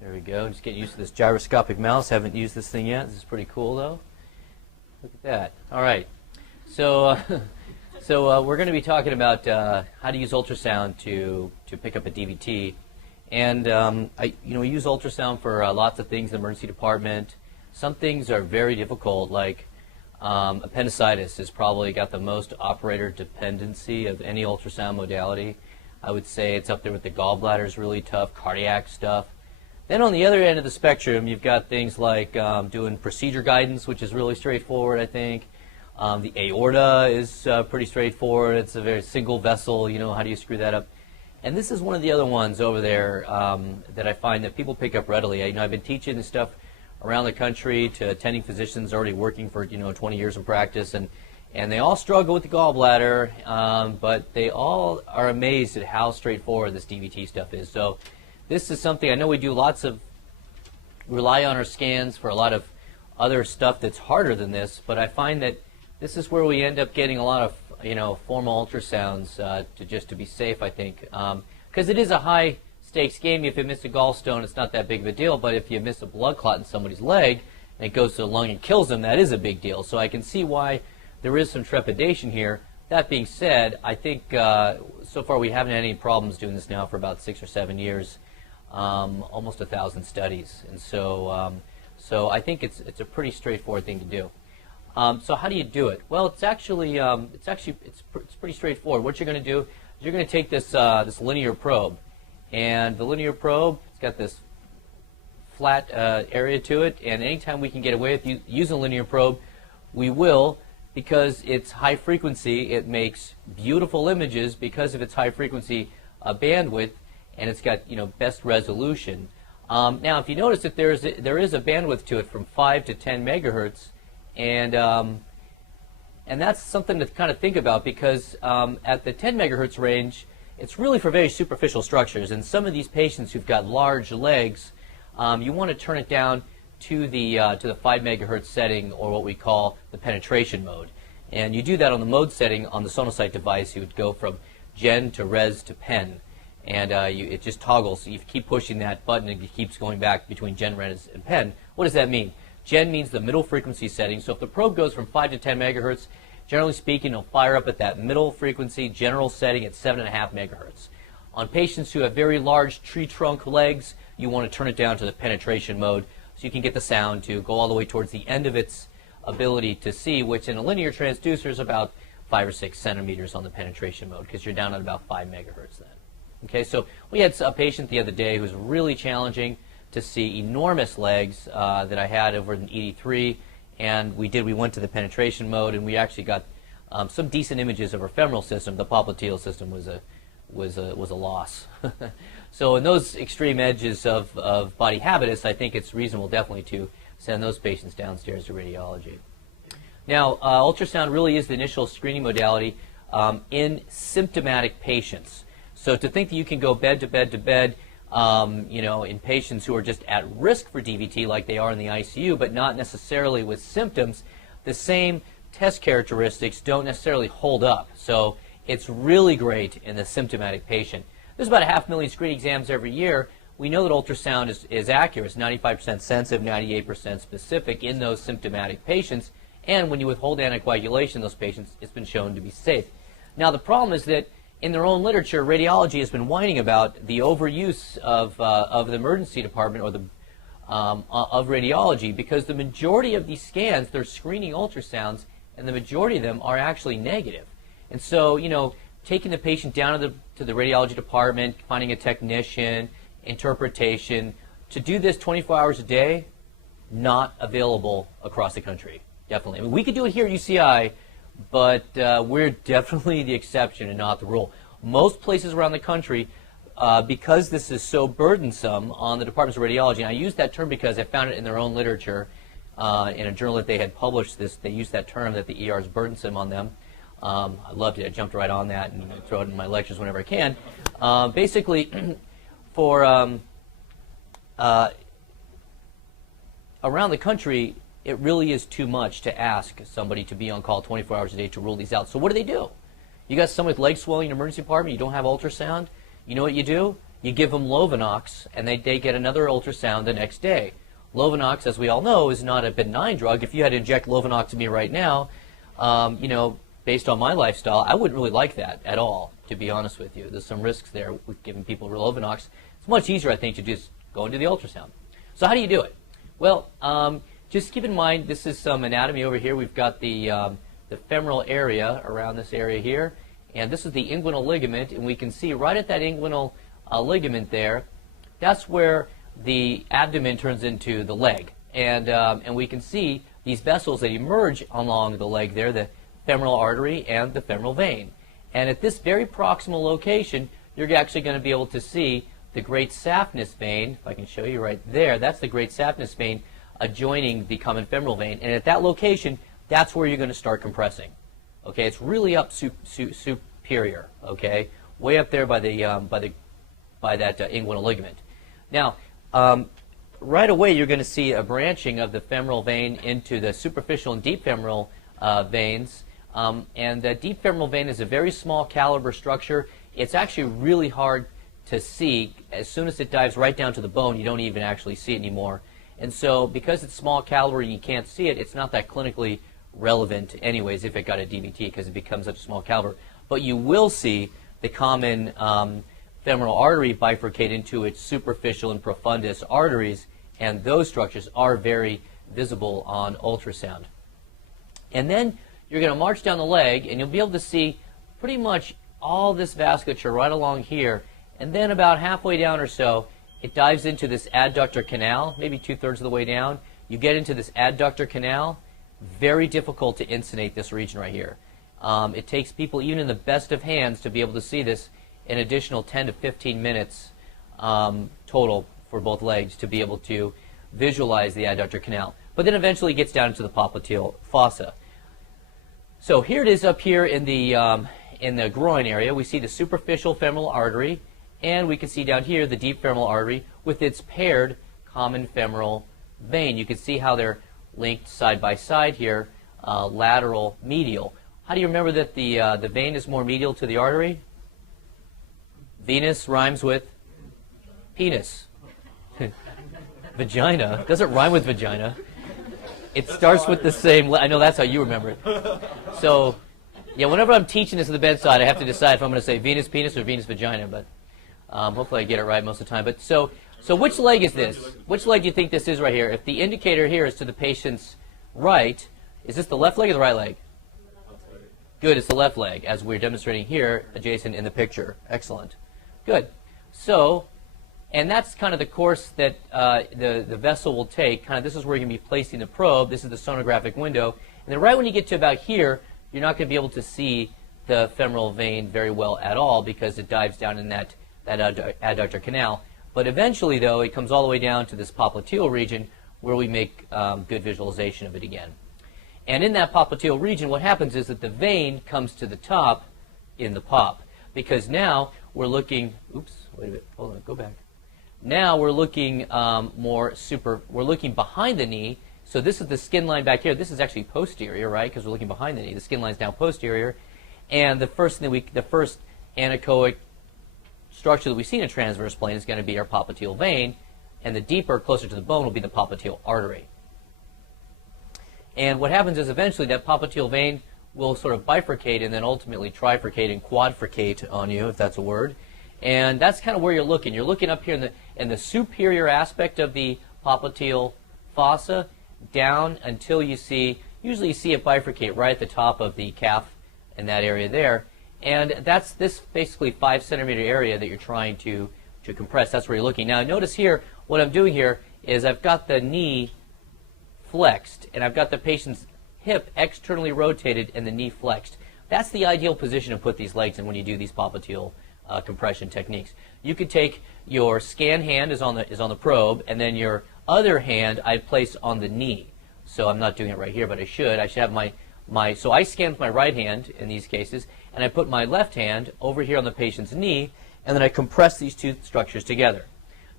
There we go. Just getting used to this gyroscopic mouse. Haven't used this thing yet. This is pretty cool, though. Look at that. All right. So, we're going to be talking about how to use ultrasound to pick up a DVT. And we use ultrasound for lots of things in the emergency department. Some things are very difficult, like appendicitis has probably got the most operator dependency of any ultrasound modality. I would say it's up there with the gallbladder is really tough, cardiac stuff. Then on the other end of the spectrum, you've got things like doing procedure guidance, which is really straightforward, I think. The aorta is pretty straightforward. It's a very single vessel, how do you screw that up? And this is one of the other ones over there that I find that people pick up readily. I've been teaching this stuff around the country to attending physicians already working for 20 years of practice, and they all struggle with the gallbladder, but they all are amazed at how straightforward this DVT stuff is. So this is something I know we do rely on our scans for a lot of other stuff that's harder than this, but I find that this is where we end up getting a lot of formal ultrasounds to be safe, I think, because it is a high stakes game. If you miss a gallstone, it's not that big of a deal, but if you miss a blood clot in somebody's leg and it goes to the lung and kills them, that is a big deal. So I can see why there is some trepidation here. That being said, I think so far we haven't had any problems doing this now for about 6 or 7 years, almost 1,000 studies, and so I think it's a pretty straightforward thing to do. So how do you do it? Well, it's pretty straightforward. What you're going to do is you're going to take this linear probe, and the linear probe, it's got this flat area to it, and anytime we can get away with using a linear probe, we will, because it's high frequency. It makes beautiful images because of its high frequency bandwidth, and it's got best resolution. Now, if you notice that there is a bandwidth to it from 5 to 10 megahertz, and that's something to kind of think about, because at the 10 megahertz range, it's really for very superficial structures. And some of these patients who've got large legs, you want to turn it down to the 5 megahertz setting, or what we call the penetration mode. And you do that on the mode setting on the Sonocyte device. You would go from gen to res to pen, and it just toggles. So you keep pushing that button, and it keeps going back between gen, res, and pen. What does that mean? Gen means the middle frequency setting. So if the probe goes from 5 to 10 megahertz, generally speaking, it'll fire up at that middle frequency general setting at 7.5 megahertz. On patients who have very large tree trunk legs, you want to turn it down to the penetration mode so you can get the sound to go all the way towards the end of its ability to see, which in a linear transducer is about 5 or 6 centimeters on the penetration mode, because you're down at about 5 megahertz then. Okay, so we had a patient the other day who was really challenging to see, enormous legs that I had over an ED3, and we went to the penetration mode, and we actually got some decent images of her femoral system. The popliteal system was a loss. So in those extreme edges of body habitus, I think it's reasonable definitely to send those patients downstairs to radiology. Now, ultrasound really is the initial screening modality in symptomatic patients. So to think that you can go bed to bed to bed, in patients who are just at risk for DVT, like they are in the ICU, but not necessarily with symptoms, the same test characteristics don't necessarily hold up. So it's really great in the symptomatic patient. There's about 500,000 screening exams every year. We know that ultrasound is accurate. It's 95% sensitive, 98% specific in those symptomatic patients. And when you withhold anticoagulation in those patients, it's been shown to be safe. Now, the problem is that in their own literature, radiology has been whining about the overuse of the emergency department, or of radiology, because the majority of these scans, they're screening ultrasounds, and the majority of them are actually negative. And so, taking the patient down to the radiology department, finding a technician, interpretation, to do this 24 hours a day, not available across the country, definitely. I mean, we could do it here at UCI, but we're definitely the exception and not the rule. Most places around the country, because this is so burdensome on the departments of radiology, and I use that term because I found it in their own literature, in a journal that they had published this, they used that term that the ER is burdensome on them. I loved it. I jumped right on that and throw it in my lectures whenever I can. Basically, for around the country, it really is too much to ask somebody to be on call 24 hours a day to rule these out. So what do? You got someone with leg swelling in the emergency department, you don't have ultrasound, you know what you do? you give them Lovenox, and they get another ultrasound the next day. Lovenox, as we all know, is not a benign drug. If you had to inject Lovenox to me right now, you know, based on my lifestyle, I wouldn't really like that at all, to be honest with you. There's some risks there with giving people Lovenox. It's much easier, I think, to just go and do the ultrasound. So how do you do it? Well, just keep in mind, this is some anatomy over here. We've got the femoral area around this area here, and this is the inguinal ligament, and we can see right at that inguinal ligament there, that's where the abdomen turns into the leg. And we can see these vessels that emerge along the leg there, the femoral artery and the femoral vein. And at this very proximal location, you're actually going to be able to see the great saphenous vein. If I can show you right there, that's the great saphenous vein adjoining the common femoral vein. And at that location, that's where you're going to start compressing. Okay, it's really up superior. Okay, way up there by that inguinal ligament. Now, right away, you're going to see a branching of the femoral vein into the superficial and deep femoral veins. And the deep femoral vein is a very small caliber structure. It's actually really hard to see. As soon as it dives right down to the bone, you don't even actually see it anymore. And so because it's small caliber and you can't see it, it's not that clinically relevant anyways if it got a DVT, because it becomes such a small caliber. But you will see the common femoral artery bifurcate into its superficial and profundus arteries, and those structures are very visible on ultrasound. And then you're going to march down the leg, and you'll be able to see pretty much all this vasculature right along here. And then about halfway down or so, it dives into this adductor canal, maybe 2/3 of the way down. You get into this adductor canal. Very difficult to insonate this region right here. It takes people, even in the best of hands, to be able to see this an additional 10 to 15 minutes total for both legs to be able to visualize the adductor canal. But then eventually it gets down into the popliteal fossa. So here it is up here in the groin area. We see the superficial femoral artery, and we can see down here the deep femoral artery with its paired common femoral vein. You can see how they're linked side by side here, lateral, medial. How do you remember that the vein is more medial to the artery? Venus rhymes with penis. Vagina doesn't rhyme with vagina. It starts with the same. I know that's how you remember it. So, yeah, whenever I'm teaching this at the bedside, I have to decide if I'm going to say Venus penis or Venus vagina. But hopefully, I get it right most of the time. But so which leg is this? Which leg do you think this is right here? If the indicator here is to the patient's right, is this the left leg or the right leg? Good, it's the left leg, as we're demonstrating here, adjacent in the picture. Excellent. Good. So, and that's kind of the course that the vessel will take. Kind of, this is where you're going to be placing the probe. This is the sonographic window. And then right when you get to about here, you're not going to be able to see the femoral vein very well at all because it dives down in that adductor canal. But eventually, though, it comes all the way down to this popliteal region where we make good visualization of it again. And in that popliteal region, what happens is that the vein comes to the top in the pop, because now we're looking, oops, wait a minute, hold on, go back. Now we're looking we're looking behind the knee. So this is the skin line back here. This is actually posterior, right? Because we're looking behind the knee. The skin line's down posterior. And the first anechoic structure that we see in a transverse plane is going to be our popliteal vein, and the deeper, closer to the bone, will be the popliteal artery. And what happens is eventually that popliteal vein will sort of bifurcate and then ultimately trifurcate and quadrifurcate on you, if that's a word. And that's kind of where you're looking. You're looking up here in the superior aspect of the popliteal fossa down until you see, usually you see it bifurcate right at the top of the calf in that area there. And that's this basically 5 centimeter area that you're trying to compress. That's where you're looking. Now notice here, what I'm doing here is I've got the knee flexed, and I've got the patient's hip externally rotated and the knee flexed. That's the ideal position to put these legs in when you do these popliteal compression techniques. You could take your scan hand is on the probe, and then your other hand I'd place on the knee. So I'm not doing it right here, but I should. I should have so I scan with my right hand in these cases, and I put my left hand over here on the patient's knee, and then I compress these two structures together.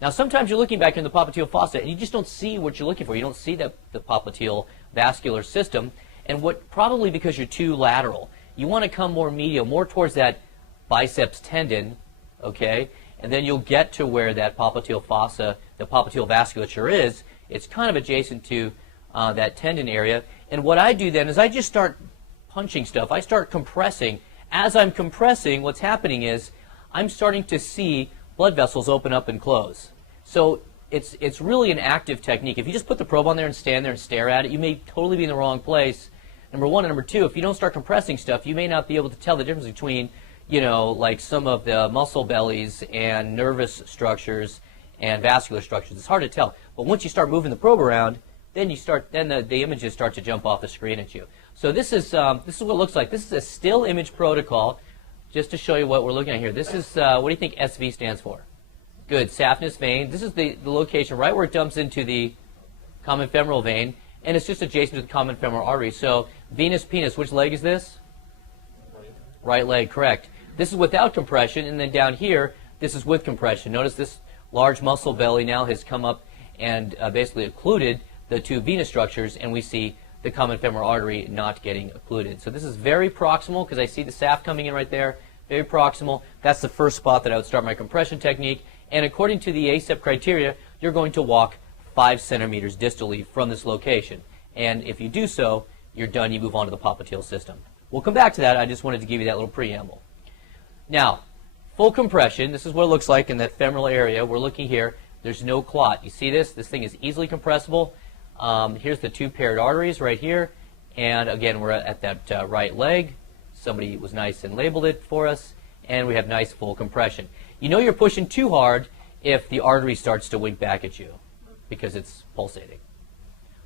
Now, sometimes you're looking back here in the popliteal fossa, and you just don't see what you're looking for. You don't see the popliteal vascular system, and probably because you're too lateral. You want to come more medial, more towards that biceps tendon, okay? and then you'll get to where that popliteal fossa, the popliteal vasculature is. It's kind of adjacent to that tendon area. And what I do then is I just start punching stuff. I start compressing. As I'm compressing, what's happening is I'm starting to see blood vessels open up and close. So it's really an active technique. If you just put the probe on there and stand there and stare at it, you may totally be in the wrong place. Number one. And number two, if you don't start compressing stuff, you may not be able to tell the difference between, you know, like some of the muscle bellies and nervous structures and vascular structures. It's hard to tell. But once you start moving the probe around, then the images start to jump off the screen at you. So this is what it looks like. This is a still image protocol, just to show you what we're looking at here. This is, what do you think SV stands for? Good, saphenous vein. This is the location right where it dumps into the common femoral vein, and it's just adjacent to the common femoral artery. So venous penis, which leg is this? Right leg, correct. This is without compression, and then down here, this is with compression. Notice this large muscle belly now has come up and basically occluded the two venous structures, and we see the common femoral artery not getting occluded. So this is very proximal, because I see the SAF coming in right there, very proximal. That's the first spot that I would start my compression technique, and according to the ACEP criteria, you're going to walk 5 centimeters distally from this location. And if you do so, you're done, you move on to the popliteal system. We'll come back to that. I just wanted to give you that little preamble. Now, full compression, this is what it looks like in that femoral area. We're looking here. There's no clot. You see this? This thing is easily compressible. Here's the two paired arteries right here. And again, we're at that right leg. Somebody was nice and labeled it for us. And we have nice full compression. You know you're pushing too hard if the artery starts to wink back at you because it's pulsating.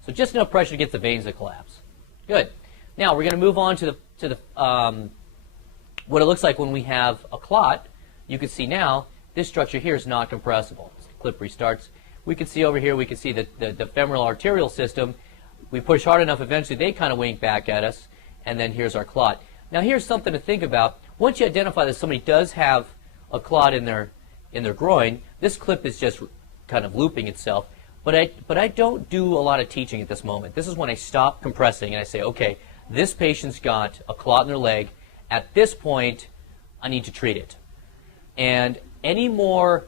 So just enough pressure to get the veins to collapse. Good. Now we're going to move on to the what it looks like when we have a clot. You can see now this structure here is not compressible. As the clip restarts. We can see over here, we can see the femoral arterial system. We push hard enough, eventually they kind of wink back at us, and then here's our clot. Now here's something to think about. Once you identify that somebody does have a clot in their groin, this clip is just kind of looping itself. But I don't do a lot of teaching at this moment. This is when I stop compressing and I say, okay, this patient's got a clot in their leg. At this point, I need to treat it. And any more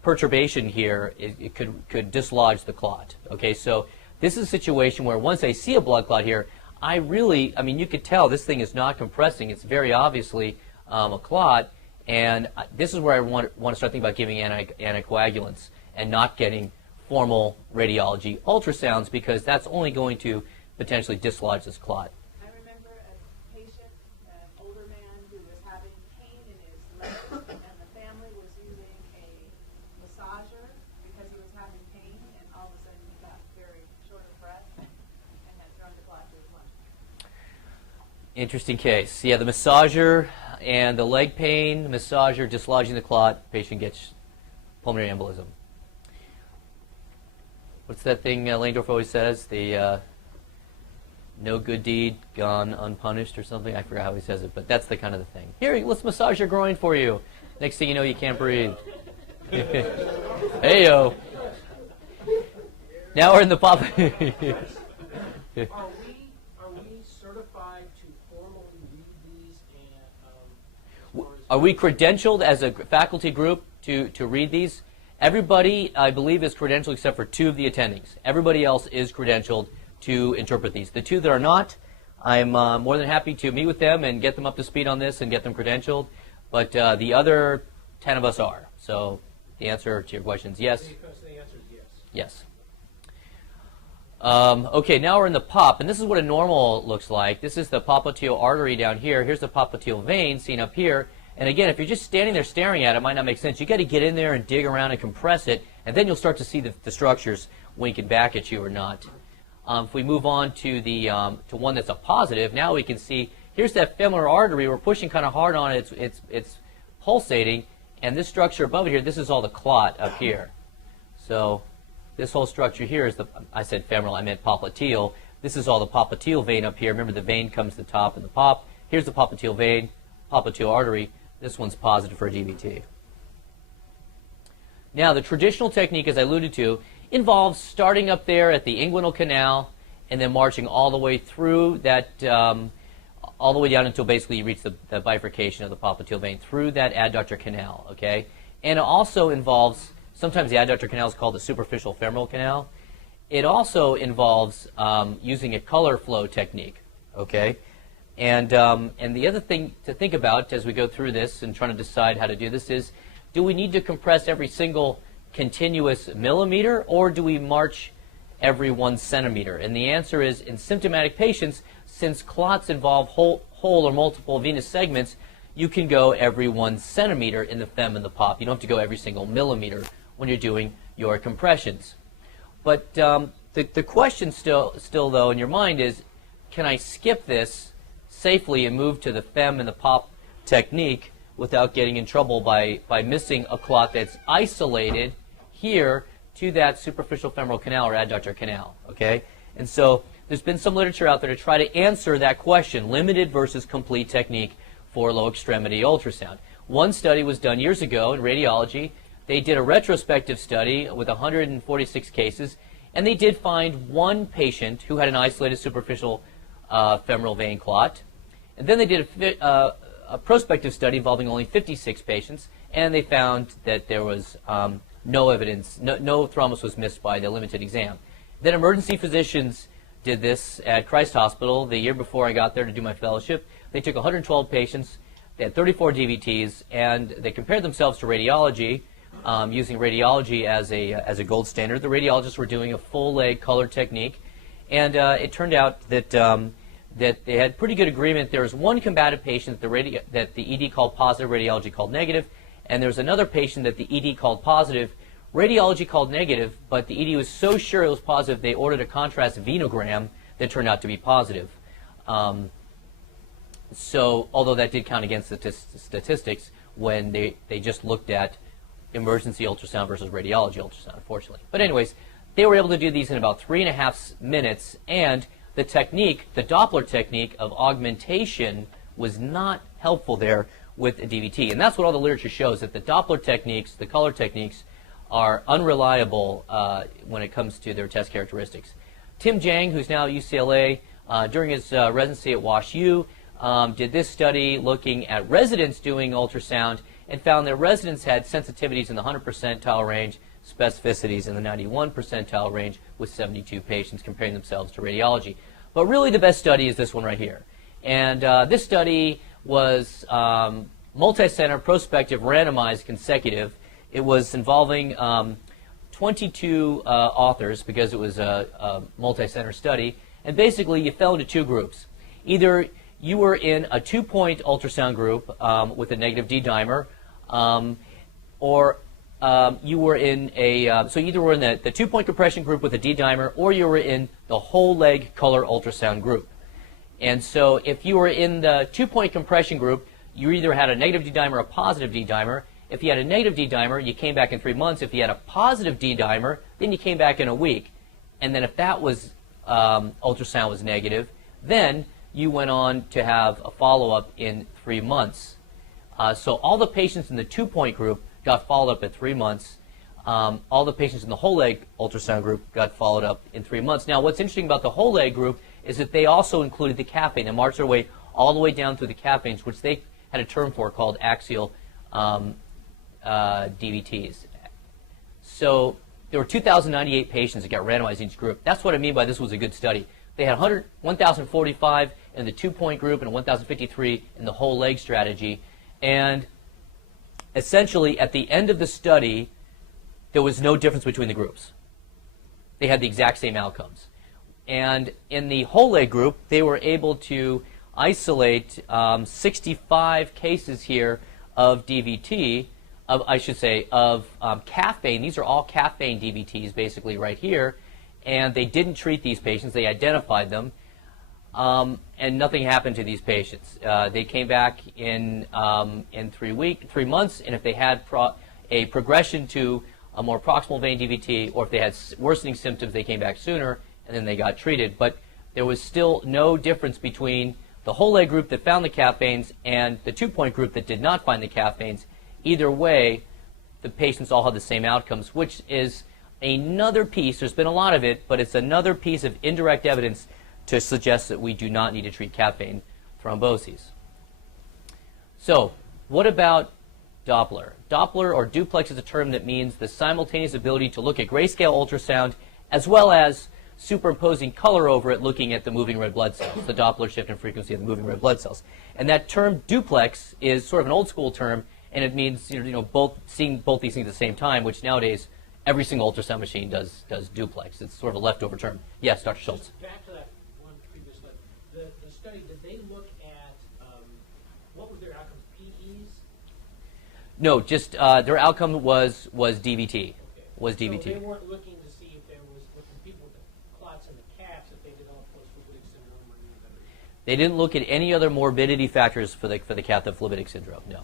perturbation here, it could dislodge the clot. Okay, so this is a situation where once I see a blood clot here, I mean, you could tell this thing is not compressing. It's very obviously a clot, and this is where I want to start thinking about giving anticoagulants and not getting formal radiology ultrasounds, because that's only going to potentially dislodge this clot. I remember a patient, an older man who was having pain in his leg, and the family was using a massager because he was having pain, and all of a sudden he got very short of breath and had thrown the clot to his lungs. Interesting case. Yeah, the massager and the leg pain, massager dislodging the clot, patient gets pulmonary embolism. What's that thing Langdorf always says? The no good deed gone unpunished or something. I forgot how he says it, but that's the kind of the thing. Here, let's massage your groin for you. Next thing you know, you can't breathe. Hey-yo. Now we're in the pop. Are we certified to formally read these? And Are we credentialed as a faculty group to read these? Everybody, I believe, is credentialed except for 2 of the attendings. Everybody else is credentialed to interpret these. The 2 that are not, I'm more than happy to meet with them and get them up to speed on this and get them credentialed. But the other 10 of us are. So the answer to your question is yes. the answer is yes. Yes. Okay, now we're in the pop, and this is what a normal looks like. This is the popliteal artery down here. Here's the popliteal vein seen up here. And again, if you're just standing there staring at it, it might not make sense. You've got to get in there and dig around and compress it, and then you'll start to see the structures winking back at you or not. If we move on to the to one that's a positive, now we can see here's that femoral artery. We're pushing kind of hard on it. It's pulsating, and this structure above it here, this is all the clot up here. So this whole structure here is I said femoral, I meant popliteal. This is all the popliteal vein up here. Remember, the vein comes to the top in the pop. Here's the popliteal vein, popliteal artery. This one's positive for a DVT. Now, the traditional technique, as I alluded to, involves starting up there at the inguinal canal and then marching all the way through that, all the way down until basically you reach the bifurcation of the popliteal vein through that adductor canal, okay? And it also involves, sometimes the adductor canal is called the superficial femoral canal. It also involves using a color flow technique, okay? And the other thing to think about as we go through this and trying to decide how to do this is, do we need to compress every single continuous millimeter, or do we march every 1 centimeter? And the answer is, in symptomatic patients, since clots involve whole or multiple venous segments, you can go every 1 centimeter in the fem and the pop. You don't have to go every single millimeter when you're doing your compressions. But the question still though in your mind is, can I skip this safely and move to the fem and the pop technique without getting in trouble by missing a clot that's isolated here to that superficial femoral canal or adductor canal, okay? And so there's been some literature out there to try to answer that question, limited versus complete technique for low extremity ultrasound. One study was done years ago in radiology. They did a retrospective study with 146 cases, and they did find one patient who had an isolated superficial femoral vein clot. And then they did a prospective study involving only 56 patients, and they found that there was no evidence, no thrombus was missed by the limited exam. Then emergency physicians did this at Christ Hospital the year before I got there to do my fellowship. They took 112 patients, they had 34 DVTs, and they compared themselves to radiology, using radiology as a gold standard. The radiologists were doing a full leg color technique, and it turned out that that they had pretty good agreement. There was one combative patient that the ED called positive, radiology called negative, and there was another patient that the ED called positive, radiology called negative, but the ED was so sure it was positive they ordered a contrast venogram that turned out to be positive. So, although that did count against the statistics when they just looked at emergency ultrasound versus radiology ultrasound, unfortunately. But anyways, they were able to do these in about 3.5 minutes, and the technique, the Doppler technique of augmentation, was not helpful there with a DVT. And that's what all the literature shows, that the Doppler techniques, the color techniques, are unreliable when it comes to their test characteristics. Tim Jang, who's now at UCLA, during his residency at WashU, did this study looking at residents doing ultrasound and found that residents had sensitivities in the 100 percentile range, specificities in the 91 percentile range, with 72 patients comparing themselves to radiology. But really the best study is this one right here. And this study was multi-center, prospective, randomized, consecutive. It was involving 22 authors because it was a multi-center study. And basically you fell into two groups. Either you were in a 2-point ultrasound group with a negative D-dimer, or you were in a, so either were in the 2-point compression group with a D-dimer, or you were in the whole leg color ultrasound group. And so if you were in the 2-point compression group, you either had a negative D-dimer or a positive D-dimer. If you had a negative D-dimer, you came back in 3 months. If you had a positive D-dimer, then you came back in a week. And then if that was, ultrasound was negative, then you went on to have a follow-up in 3 months. So all the patients in the 2-point group got followed up at 3 months. All the patients in the whole leg ultrasound group got followed up in 3 months. Now, what's interesting about the whole leg group is that they also included the calf vein and marched their way all the way down through the calf veins, which they had a term for called axial DVTs. So there were 2,098 patients that got randomized in each group. That's what I mean by this was a good study. They had 1,045 in the 2-point group and 1,053 in the whole leg strategy. And essentially, at the end of the study, there was no difference between the groups. They had the exact same outcomes. And in the whole leg group, they were able to isolate 65 cases here of DVT, of calf vein. These are all calf vein DVTs basically right here. And they didn't treat these patients. They identified them. And nothing happened to these patients. They came back in 3 months, and if they had a progression to a more proximal vein DVT, or if they had worsening symptoms, they came back sooner, and then they got treated. But there was still no difference between the whole leg group that found the calf veins and the 2-point group that did not find the calf veins. Either way, the patients all had the same outcomes, which is another piece. There's been a lot of it, but it's another piece of indirect evidence to suggest that we do not need to treat calf vein thromboses. So, what about Doppler? Doppler or duplex is a term that means the simultaneous ability to look at grayscale ultrasound as well as superimposing color over it, looking at the moving red blood cells, the Doppler shift in frequency of the moving red blood cells. And that term duplex is sort of an old school term, and it means seeing both these things at the same time, which nowadays every single ultrasound machine does duplex. It's sort of a leftover term. Yes, Dr. Schultz. Just back to that one previous slide. The study, did they look at what was their outcomes? PEs? No, just their outcome was DVT. Okay. Was DVT. So they weren't looking to see if there was, with the people with the clots in the calves, if they developed post-fluvitic syndrome or any other. They didn't look at any other morbidity factors for the cathephylitic syndrome. No.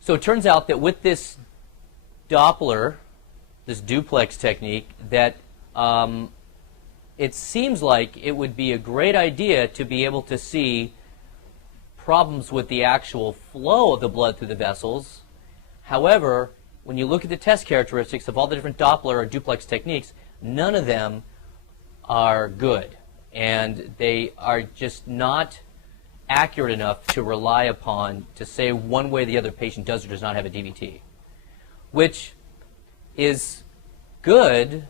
So it turns out that with this Doppler, this duplex technique, that it seems like it would be a great idea to be able to see problems with the actual flow of the blood through the vessels. However, when you look at the test characteristics of all the different Doppler or duplex techniques, none of them are good. And they are just not accurate enough to rely upon to say one way the other patient does or does not have a DVT, which is good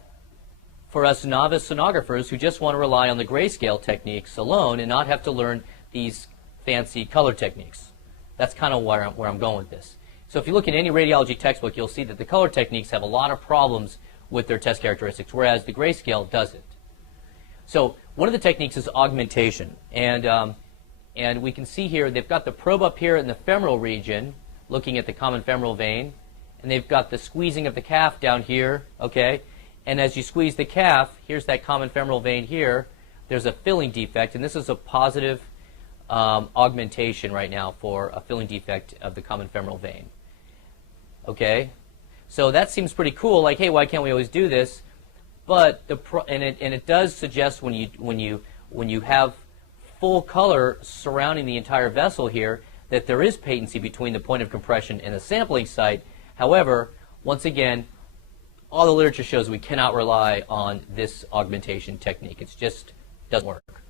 for us novice sonographers who just want to rely on the grayscale techniques alone and not have to learn these fancy color techniques. That's kind of where I'm going with this. So if you look at any radiology textbook, you'll see that the color techniques have a lot of problems with their test characteristics, whereas the grayscale doesn't. So one of the techniques is augmentation, and we can see here they've got the probe up here in the femoral region, looking at the common femoral vein, and they've got the squeezing of the calf down here, okay? And as you squeeze the calf, here's that common femoral vein here. There's a filling defect, and this is a positive augmentation right now for a filling defect of the common femoral vein. Okay, so that seems pretty cool. Like, hey, why can't we always do this? But it does suggest when you have full color surrounding the entire vessel here that there is patency between the point of compression and the sampling site. However, once again, all the literature shows we cannot rely on this augmentation technique. It just doesn't work.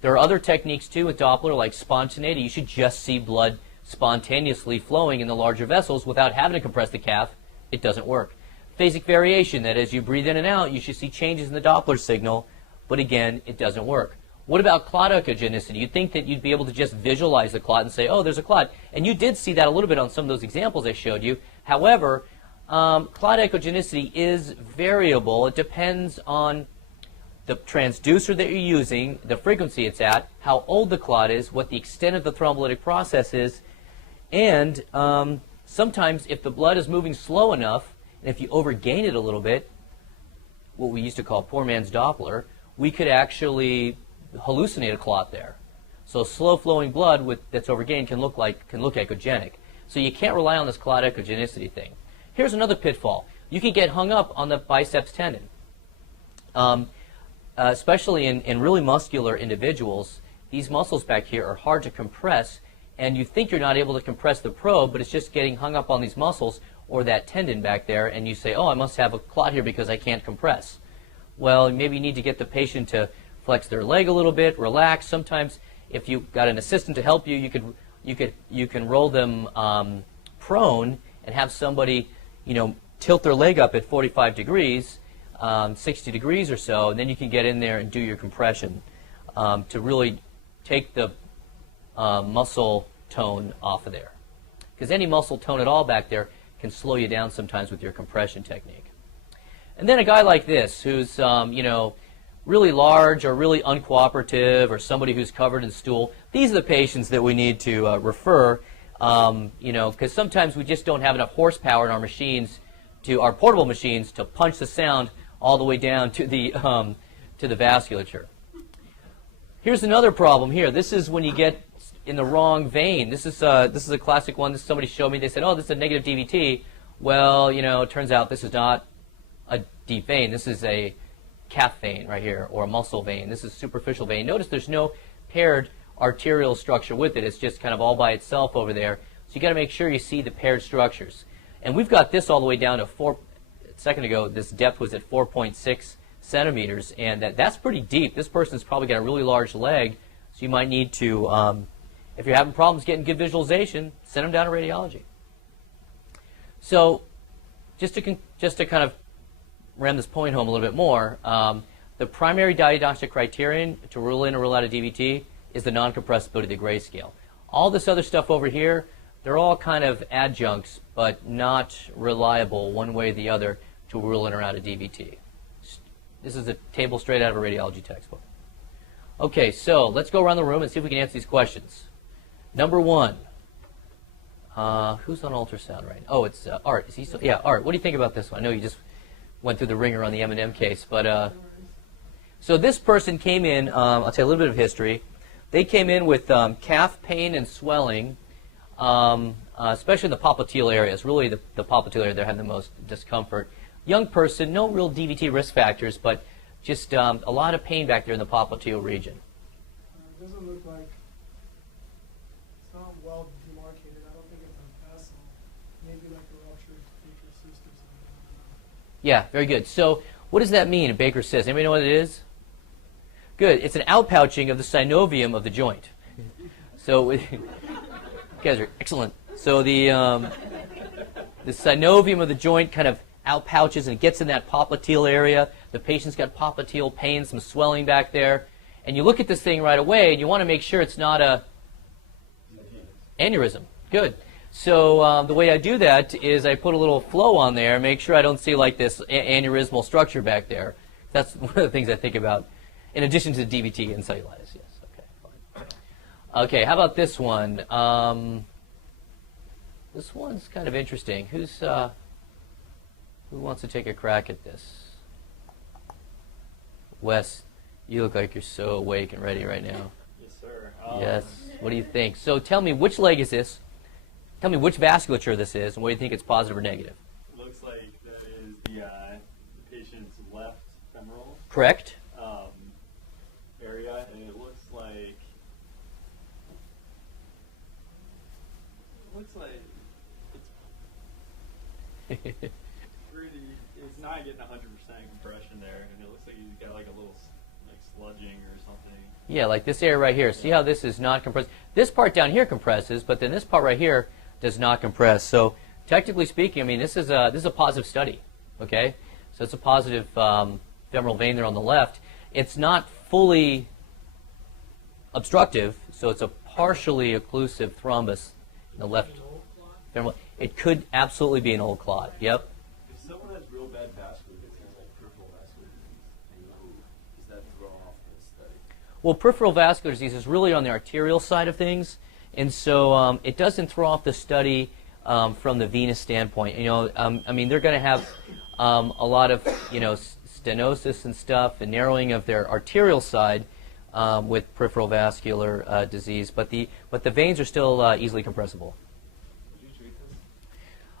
There are other techniques too with Doppler, like spontaneity. You should just see blood spontaneously flowing in the larger vessels without having to compress the calf. It doesn't work. Phasic variation, that as you breathe in and out, you should see changes in the Doppler signal, but again, it doesn't work. What about clot echogenicity? You'd think that you'd be able to just visualize the clot and say, oh, there's a clot. And you did see that a little bit on some of those examples I showed you. However, clot echogenicity is variable. It depends on the transducer that you're using, the frequency it's at, how old the clot is, what the extent of the thrombolytic process is, and sometimes if the blood is moving slow enough, and if you overgain it a little bit, what we used to call poor man's Doppler, we could actually hallucinate a clot there. So slow-flowing blood that's overgained can look echogenic. So you can't rely on this clot echogenicity thing. Here's another pitfall. You can get hung up on the biceps tendon. Especially in really muscular individuals, these muscles back here are hard to compress, and you think you're not able to compress the probe, but it's just getting hung up on these muscles or that tendon back there, and you say, oh, I must have a clot here because I can't compress. Well, maybe you need to get the patient to flex their leg a little bit, relax. Sometimes if you've got an assistant to help you, you can roll them prone and have somebody, tilt their leg up at 45 degrees, 60 degrees or so, and then you can get in there and do your compression to really take the muscle tone off of there. Because any muscle tone at all back there can slow you down sometimes with your compression technique. And then a guy like this who's, really large or really uncooperative or somebody who's covered in stool, these are the patients that we need to refer, because sometimes we just don't have enough horsepower in our machines, our portable machines, to punch the sound all the way down to the vasculature. Here's another problem here. This is when you get in the wrong vein. This is a classic one. This somebody showed me. They said, oh, this is a negative DVT. Well, it turns out this is not a deep vein. This is a calf vein right here, or a muscle vein. This is superficial vein. Notice there's no paired arterial structure with it. It's just kind of all by itself over there. So you got to make sure you see the paired structures. And we've got this all the way down to a second ago, this depth was at 4.6 centimeters, and that's pretty deep. This person's probably got a really large leg, so you might need to If you're having problems getting good visualization, send them down to radiology. So just to kind of ram this point home a little bit more, the primary diagnostic criterion to rule in or rule out a DVT is the non-compressibility of the gray scale. All this other stuff over here, they're all kind of adjuncts, but not reliable one way or the other to rule in or out a DVT. This is a table straight out of a radiology textbook. Okay, so let's go around the room and see if we can answer these questions. Number one, who's on ultrasound right now? Oh, it's Art. Is he still? Yeah, Art. What do you think about this one? I know you just went through the ringer on the M&M case, but so this person came in. I'll tell you a little bit of history. They came in with calf pain and swelling, especially in the popliteal areas. Really, the popliteal area they're having the most discomfort. Young person, no real DVT risk factors, but just a lot of pain back there in the popliteal region. It doesn't look like it's not well demarcated. I don't think it's a vessel. Maybe like a ruptured Baker cyst or something. Yeah, very good. So what does that mean, a Baker cyst? Anybody know what it is? Good. It's an outpouching of the synovium of the joint. So you guys are excellent. So the synovium of the joint kind of outpouches and gets in that popliteal area. The patient's got popliteal pain, some swelling back there. And you look at this thing right away, and you want to make sure it's not a aneurysm. Good. So the way I do that is I put a little flow on there, make sure I don't see like this aneurysmal structure back there. That's one of the things I think about, in addition to DVT and cellulitis. Yes. Okay. Fine. Okay. How about this one? This one's kind of interesting. Who wants to take a crack at this? Wes, you look like you're so awake and ready right now. Yes, sir. Yes. What do you think? So tell me, which leg is this? Tell me which vasculature this is, and what do you think it's positive or negative? Looks like that is the patient's left femoral Correct. area, and it looks like it's pretty. It's not getting 100% compression there, and it looks like he's got like a little like sludging or something. Yeah, like this area right here. See how this is not compressed? This part down here compresses, but then this part right here does not compress. So technically speaking, I mean, this is a positive study. Okay, so it's a positive femoral vein there on the left. It's not fully obstructive, so it's a partially occlusive thrombus in the left femoral. It could absolutely be an old clot. Yep. If someone has real bad vascular disease, like peripheral vascular disease, does that throw off the study? Well, peripheral vascular disease is really on the arterial side of things, and so it doesn't throw off the study from the venous standpoint. You know, I mean, they're going to have a lot of, you know, stenosis and stuff, and narrowing of their arterial side with peripheral vascular disease, but the veins are still easily compressible.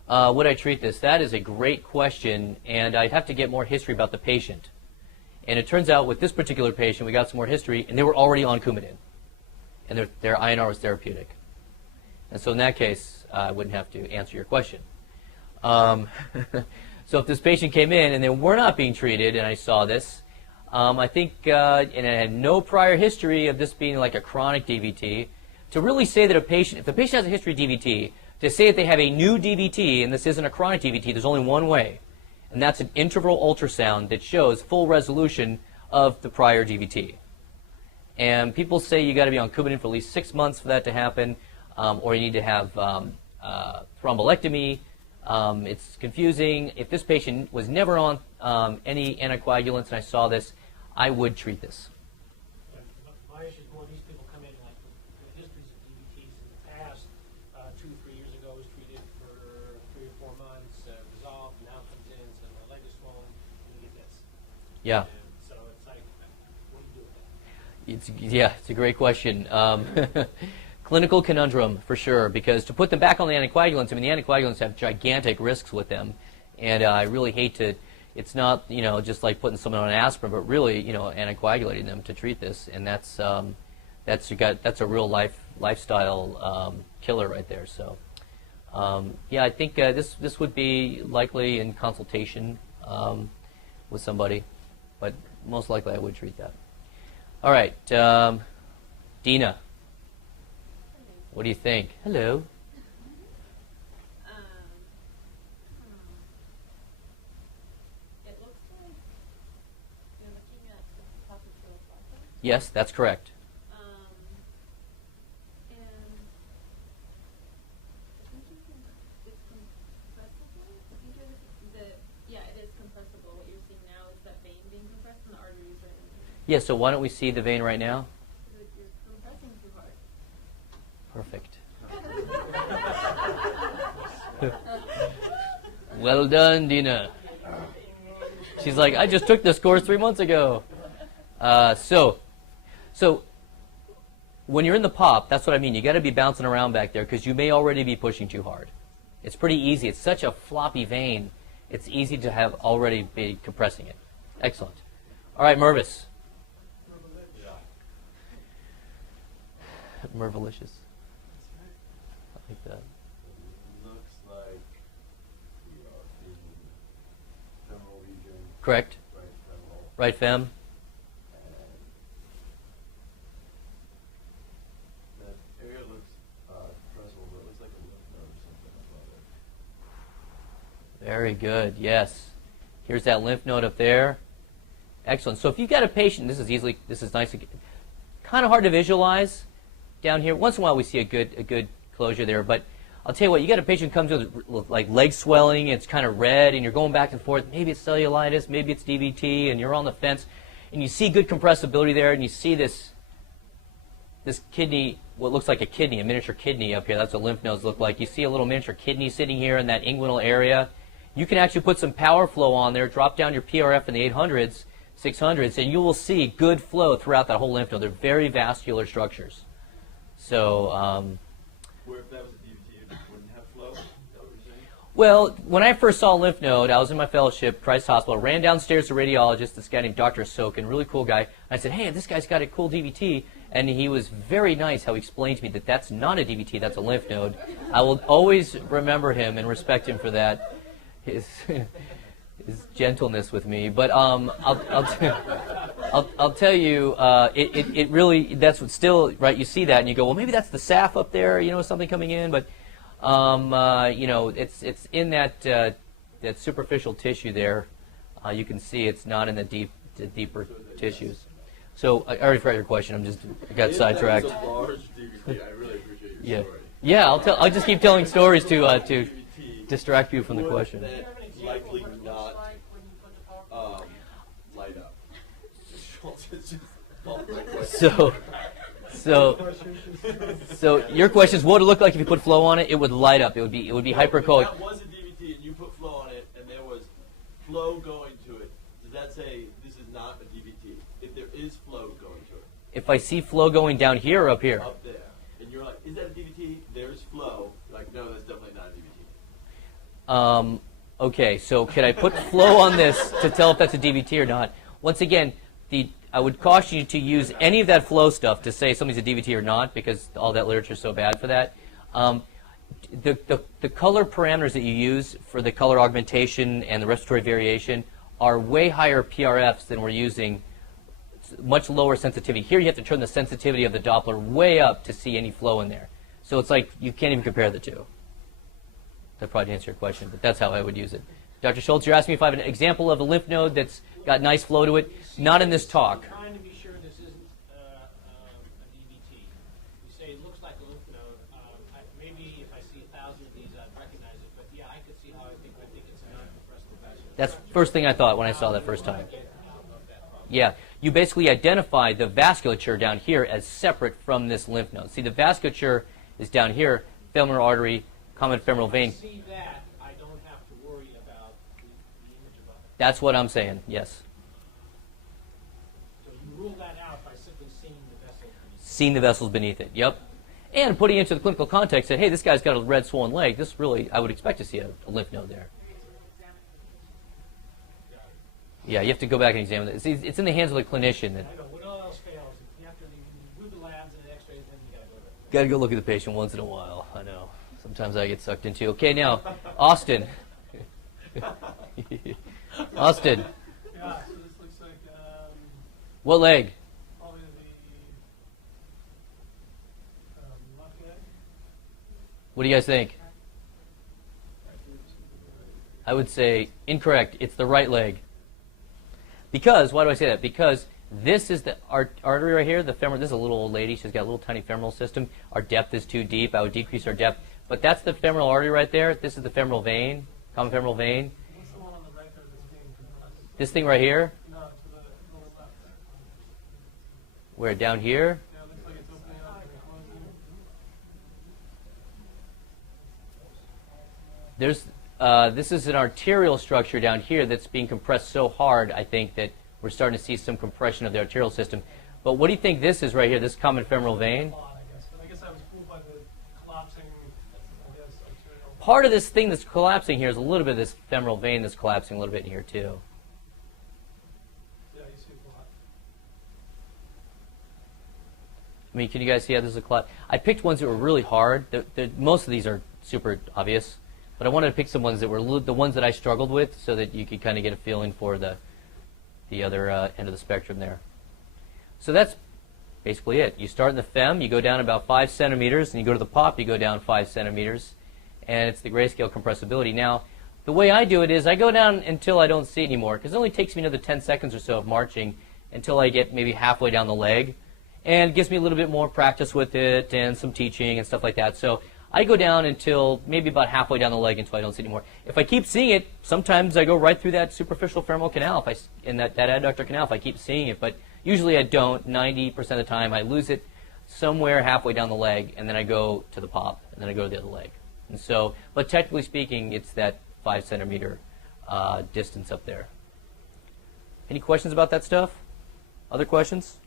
Would I treat this? That is a great question, and I'd have to get more history about the patient. And it turns out with this particular patient, we got some more history, and they were already on Coumadin, and their INR was therapeutic. And so in that case, I wouldn't have to answer your question. So if this patient came in and they were not being treated, and I saw this, I think, and I had no prior history of this being like a chronic DVT, to really say that if the patient has a history of DVT, to say that they have a new DVT and this isn't a chronic DVT, there's only one way, and that's an interval ultrasound that shows full resolution of the prior DVT. And people say you got to be on Coumadin for at least 6 months for that to happen, or you need to have thrombolectomy. It's confusing. If this patient was never on any anticoagulants and I saw this, I would treat this. My issue is more these people come in like with histories of DVTs in the past. 2 or 3 years ago was treated for 3 or 4 months, resolved, now comes in, so my leg is swollen, and you get this. Yeah. And so it's like, what do you do with that? It's a great question. Clinical conundrum for sure, because to put them back on the anticoagulants, I mean, the anticoagulants have gigantic risks with them, and I really hate to. It's not, you know, just like putting someone on aspirin, but really, you know, anticoagulating them to treat this, and that's a real lifestyle killer right there. So, yeah, I think this would be likely in consultation with somebody, but most likely I would treat that. All right, Dina. What do you think? Hello. It looks like you're looking at the popliteal fossa. Yes, that's correct. And I think it's compressible. I think yeah, it is compressible. What you're seeing now is that vein being compressed and the arteries right in there. Yeah, so why don't we see the vein right now? You're compressing too hard. Perfect. Well done, Dina. She's like, I just took this course 3 months ago. So when you're in the pop, that's what I mean. You got to be bouncing around back there because you may already be pushing too hard. It's pretty easy. It's such a floppy vein. It's easy to have already be compressing it. Excellent. All right, Mervis. Mervilicious. I like that. Looks like we are in femoral region, Correct. right femoral, Right fem. and that area looks compressible, but it looks like a lymph node or something above it. Very good. Yes. Here's that lymph node up there. Excellent. So if you've got a patient, this is nice. Kind of hard to visualize down here. Once in a while we see a good closure there, but I'll tell you what, you got a patient who comes with like leg swelling, it's kind of red, and you're going back and forth. Maybe it's cellulitis, maybe it's DVT, and you're on the fence, and you see good compressibility there, and you see this kidney, what looks like a kidney, a miniature kidney up here. That's what lymph nodes look like. You see a little miniature kidney sitting here in that inguinal area. You can actually put some power flow on there, drop down your PRF in the 800s, 600s, and you will see good flow throughout that whole lymph node. They're very vascular structures. So, Where if that was a DVT, it wouldn't have flow? Is that what you're saying? well, when I first saw a lymph node, I was in my fellowship, Christ Hospital, ran downstairs to radiologist, this guy named Dr. Sokin, really cool guy. I said, hey, this guy's got a cool DVT. And he was very nice how he explained to me that that's not a DVT, that's a lymph node. I will always remember him and respect him for that, his gentleness with me. But I'll tell you, it really, that's what still, right, you see that and you go, well, maybe that's the SAF up there, something coming in. But, it's in that superficial tissue there. You can see it's not in the deeper tissues. So I already forgot your question. I got sidetracked. It's a large DVT. I really appreciate your Yeah, story. yeah. I'll just keep telling stories to DVT distract you from the would question. that likely not light up. It's just all my questions. So your question is, what would it look like if you put flow on it? It would light up. It would be hypercoic. If that was a DVT and you put flow on it and there was flow going to it, does that say this is not a DVT? If there is flow going to it, If I see flow going down here or up here, up there, and you're like, is that a DVT? There's flow. You're like, no, that's definitely not a DVT. okay. So can I put flow on this to tell if that's a DVT or not? Once again, I would caution you to use any of that flow stuff to say something's a DVT or not, because all that literature is so bad for that. The color parameters that you use for the color augmentation and the respiratory variation are way higher PRFs than we're using. Much lower sensitivity. Here you have to turn the sensitivity of the Doppler way up to see any flow in there. So it's like you can't even compare the two. That probably answers your question, but that's how I would use it. Dr. Schultz, you're asking me if I have an example of a lymph node that's got nice flow to it. Not in this talk. I'm trying to be sure this isn't a DVT. You say it looks like a lymph node. Maybe if I see 1,000 of these, I'd recognize it. But yeah, I could see how I think it's a non-compressible vascular. That's the first thing I thought when I saw that first time. Yeah, you basically identify the vasculature down here as separate from this lymph node. See, the vasculature is down here, femoral artery, common femoral vein. If I see that, I don't have to worry about the image above it. That's what I'm saying, yes. So you rule that out by simply seeing the vessel. Seeing the vessels beneath it, yep. And putting it into the clinical context, that, hey, this guy's got a red swollen leg. This really, I would expect to see a lymph node there. Yeah, you have to go back and examine it. It's in the hands of the clinician. That I know, when all else fails, you have to do the labs and the x-rays, then you got to go to it. got to go look at the patient once in a while. I know. Sometimes I get sucked into. Okay, now, Austin. Austin, Yeah, so this looks like what leg? probably the left leg. What do you guys think? I would say incorrect. It's the right leg. Because, why do I say that? Because this is the artery right here, the femoral. This is a little old lady. She's got a little tiny femoral system. Our depth is too deep. I would decrease our depth. But that's the femoral artery right there. This is the femoral vein, common femoral vein. What's the one on the right there that's being compressed? This thing right here. No, to the lower left. Where, down here? Yeah, it looks like it's opening up and closing. This is an arterial structure down here that's being compressed so hard, I think, that we're starting to see some compression of the arterial system. But what do you think this is right here, this common femoral vein? I guess I was fooled by the collapsing, arterial. Part of this thing that's collapsing here is a little bit of this femoral vein that's collapsing a little bit in here, too. Yeah, you see a lot. I mean, can you guys see how this is a collapse? I picked ones that were really hard. Most of these are super obvious. But I wanted to pick some ones that were the ones that I struggled with so that you could kind of get a feeling for the other end of the spectrum there. So that's basically it. You start in the fem, you go down about 5 centimeters, and you go to the pop, you go down 5 centimeters. And it's the grayscale compressibility. Now, the way I do it is I go down until I don't see it anymore, because it only takes me another 10 seconds or so of marching until I get maybe halfway down the leg. And it gives me a little bit more practice with it and some teaching and stuff like that. So I go down until maybe about halfway down the leg until I don't see it anymore. If I keep seeing it, sometimes I go right through that superficial femoral canal, in that adductor canal, if I keep seeing it. But usually I don't. 90% of the time I lose it somewhere halfway down the leg, and then I go to the pop, and then I go to the other leg. And so, but technically speaking, it's that 5 centimeter distance up there. Any questions about that stuff? Other questions?